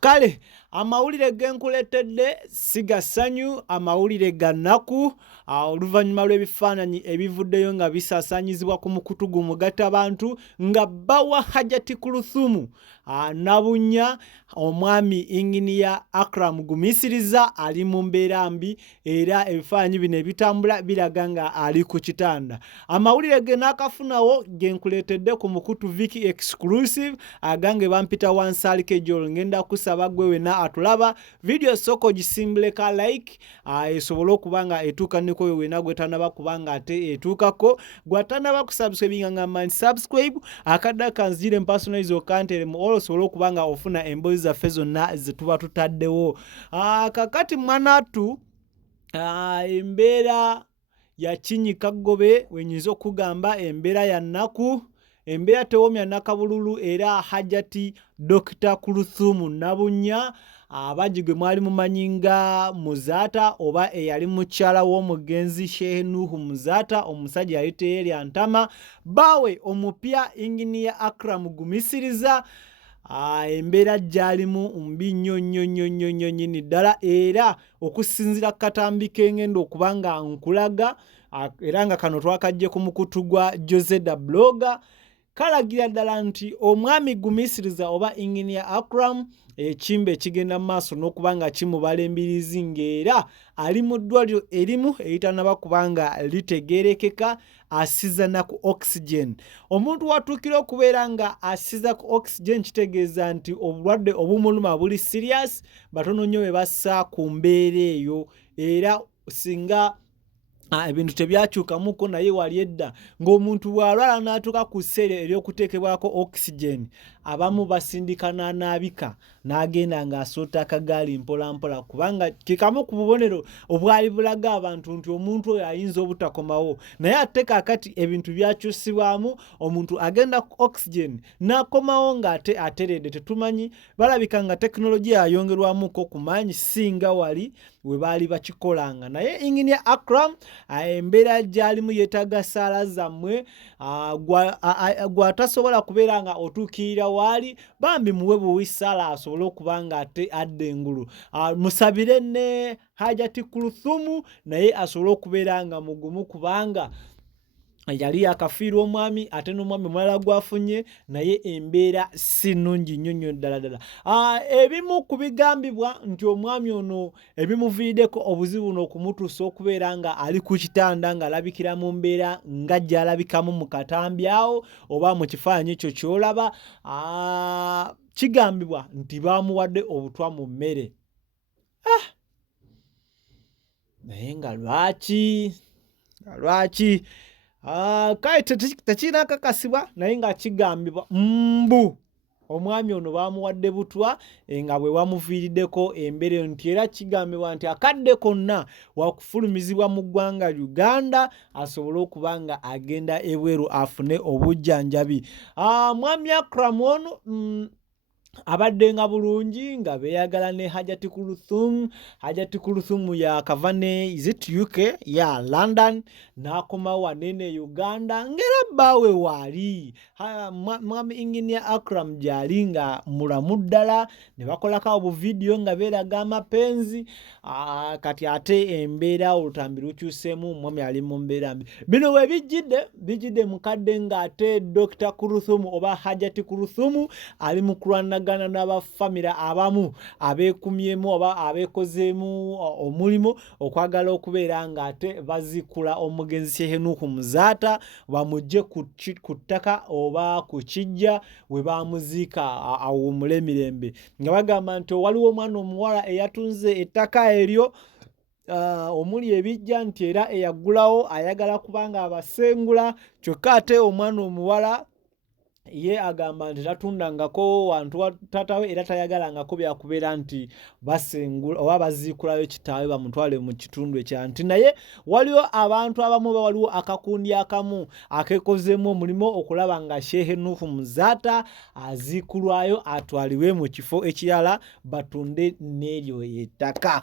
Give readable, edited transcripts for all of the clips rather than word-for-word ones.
Kale amawulire genkuletedde sigasanyu amawulire gannaku oluvannyuma lw'ebifaananyi ebivuddeyo nga bisaasanyizibwa ku mukutu gumu gatta abantu nga bbawa Hajati Kuluthum nabunya omwami inginiya Acram gumisiriza ali mu mbeera mbi era ebifaananyi bino ebitambula biraga nga ali ku kitanda. Amawulire ge naakafunawo genkuletedde ku mukutu Viki exclusive agange bampita wansaliko ejjolo ngenda kusaba gwe wena atulaba video soko gisimbule ka like esobole okuba nga etuuka niko wena gwe tanaba kubanga ate etuukako gwatanaba kusubscribe nga mani subscribe akadda kanzire personalize okantere mu osobola okuba nga ofuna emboozi zaffe zonna zetuba tutaddewo. Kakati mwanatu embeera ya Kinyika Ggobe wenyinza okugamba embeera ya nnaku embeera tewomya nakabululu era Hajati Dr. Kuluthum nabunya abajigwe mwali mumanyi nga Muzaata oba eyali mukyala w'omugenzi Sheikh Nuhu Muzaata omusajja yali teyerya ntama bawe omupya inginiya Acram gumisiriza embeera gyalimu mbi nnyo nyini ddala era okusinzira katambi kengenda okuba nga nkulaga era nga kano twakajje ku mukutu gwa Joseda blogger kalagira ddala nti omwami gumisiriza oba inginiya Acram ekimbe ekigenda mu maaso n'okuba nga kimubala embirizi ng'era ali mu ddwaliro erimu eritanaba kubanga litegeerekeka asiza na ku oxygen. Omuntu watuukira okubeera nga asiza ku oxygen kitegeeza nti obulwadde obumuluma buli serious batono nnyo be bassa ku mbeera eyo era singa ebintu tebyakyukamuko naye wali edda ng'omuntu bw'alwala n'atuuka ku sseere ery'okuteekebwako oxygen abamu basindika n'anaabika n'agenda ng'asota akagaali mpola kubanga kikamu ku bubonero obwali bulaga abantu nti omuntu oyo ayinza obutakomawo naye ate kaakati ebintu byakyusibwamu omuntu agenda ku oxygen n'akomawo ng'ate ateredde tetumanyi balabika nga tekinologiya yayongerwamuko ku maanyi singa wali we baali bakikolanga naye inginiya Acram embeera gy'alimu yeetaaga ssaala zammwe gw'atasobola kubeera nga otuukirira waali bambi muwe buwi ssaala asobole okuba nga ate adda engulu musabire ne Hajati Kuluthum naye asobole okubeera nga mugumu kubanga yali akafiirwa omwami ate n'omwami mulala gwafunye naye embeera si nnungi nnyo ddala. Ebimu ku bigambibwa nti omwami ono ebimuviiriddeko obuzibu buno okumutuusa okubeera nga ali ku kitanda ng'alabikira mu mbeera nga gy'alabikamu mu katambi awo oba mu kifaananyi ekyo ky'olaba kigambibwa nti baamuwadde obutwa mu mmere naye nga lwaki kale tekirina kakasibwa naye nga kigambibwa mbu omwami ono baamuwadde butwa nga bwe wamuviiriddeko embeera nti era kigambibwa nti akadde konna wakufulumizibwa mu ggwanga Uganda asobole okuba nga agenda ebweru afune obujjanjabi. Mwami Acram ono abadde nga bulungi nga beeyagala ne Hajati Kuluthum. Hajati Kuluthum yakava ne is it UK ya London n'akoma wanene Uganda ng'era bbaawe waali mwami inginiya Acram gy'ali nga mulamu ddala ne bakolako obuvidiyo nga beeraga amapenzi kati ate embeera olutambi lukyuseemu mwami ali mu mbeera mbi. Bino we bijjidde mukadde ng'ate Dr. Kuluthum oba Hajati Kuluthum ali mu kulwanagana n'abafamira abamu abeekumyemu oba abeekozeemu omulimu okwagala okubeera ng'ate bazikula omugenzi Sheikh Nuhu Muzaata bamugye ku ttaka oba ku kijja we baamuziika awummule emirembe nga bagamba nti waliwo omwana omuwala eyatunze ettaka eryo omuli ebijja nti era eyaggulawo ayagala kubanga abasengula kyokka ate omwana omuwala ye agamba nti tatundangako wantu wa taata we era tayagalangako byakubeera nti basengula oba baziikulayo kitaawe bamutwale mu kitundu ekya nti naye waliwo abantu abamu oba waliwo akakundi akamu akeekozeemu omulimu okulaba nga Sheikh Nuhu Muzaata aziikulwayo atwalibwe mu kifo ekirala batunde n'eryo ettaka.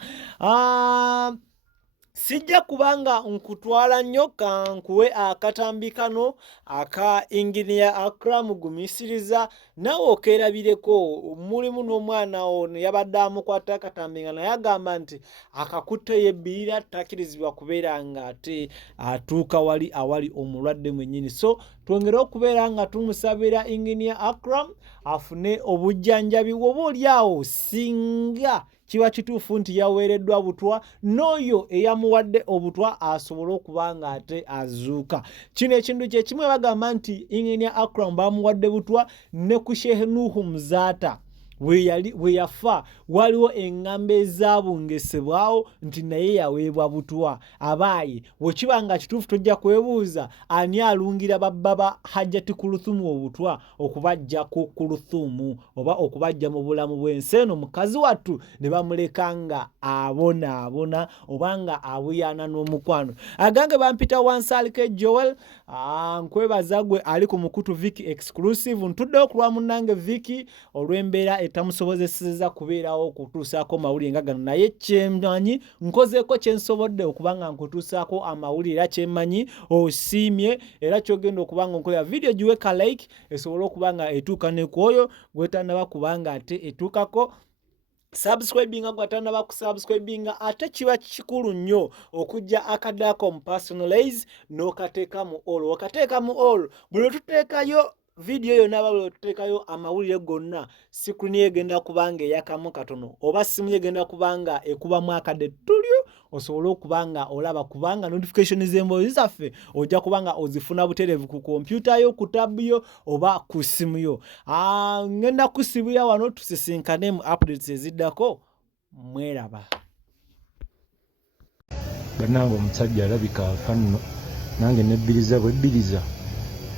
Sijja kubanga nkutwala nnyo kankuwe akatambi kano aka Engineer Acram gumisiriza nawe okeerabireko. Mulimu n'omwana ono yabadde amukwata akatambi nga naye agamba nti akakutte yebbirira takkirizibwa kubeera nga ate atuuka wali awali omulwadde mwennyini. So twongere okubeera nga tumusabira Engineer Acram afune obujjanjabi oba oliawo singa kiba kituufu nti yaweereddwa butwa n'oyo eyamuwadde obutwa asobole okuba nga ate azuuka. Kino ekintu kye kimwe bagamba nti Engineer Acram bamuwadde butwa ne ku Sheikh Nuhu Muzata we yafa waliwo eŋŋambo ezaabungesebwawo nti naye yaweebwa butwa. Abaayi bwekiba nga kituufu tojja kwebuuza ani alungira babba ba Hajati Kuluthum obutwa okubajja ku Kuluthum oba okubajja mu bulamu bw'ensi eno mukazi wattu ne bamuleka nga abonaabona oba nga abuyana n'omukwano. Agange bampita Wansalike Joel, nkwebaza gwe ali ku Mukutu Viki exclusive. Ntuddeho ku lwa munnange Viki olw'embeera etamusobozeseza kubeerawo okutuusaako mawulire nga gano, naye kyemanyi nkozeeko kyensobodde okuba nga nkutuusaako amawulire era kyemmanyi osiimye era kyogenda okuba nga onkolera vidiyo giwe ka like esobole okuba nga etuuka ne ku oyo gwetannaba kuba nga ate etuukako. Subscribinga gwatannaba kusubscribinga ate kiba kikulu nnyo okujja akaddako mu personalize n'okateeka mu all. Okateeka mu all buli lwe tuteekayo vidiyo yonna aba bwe tuteekayo amawulire gonna screen egenda kuba nga eyakamu katono oba simu egenda kuba nga ekubamu akadde tulyo osobole okuba nga olaba kubanga notification z'emboozi zaffe ojja kuba nga ozifuna butereevu ku kompyuta yo, ku tabu yo oba ku simu yo. Ngenda kusibuya wano tusisinkane mu updates eziddako. Mweraba. Bannange omusajja alabika afa nno, nange nebbiriza bwebbiriza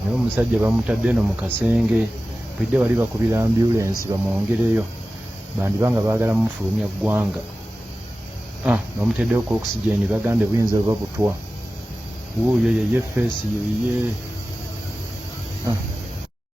naye omusajja bamutadde eno mu kasenge, twidde wali bakubira ambulance bamwongereyo, bandibanga baagala mufulumya ggwanga. N'omuteddeyo ku oxygen bagande buyinza oba butwa. Wuuyo ye feesi ye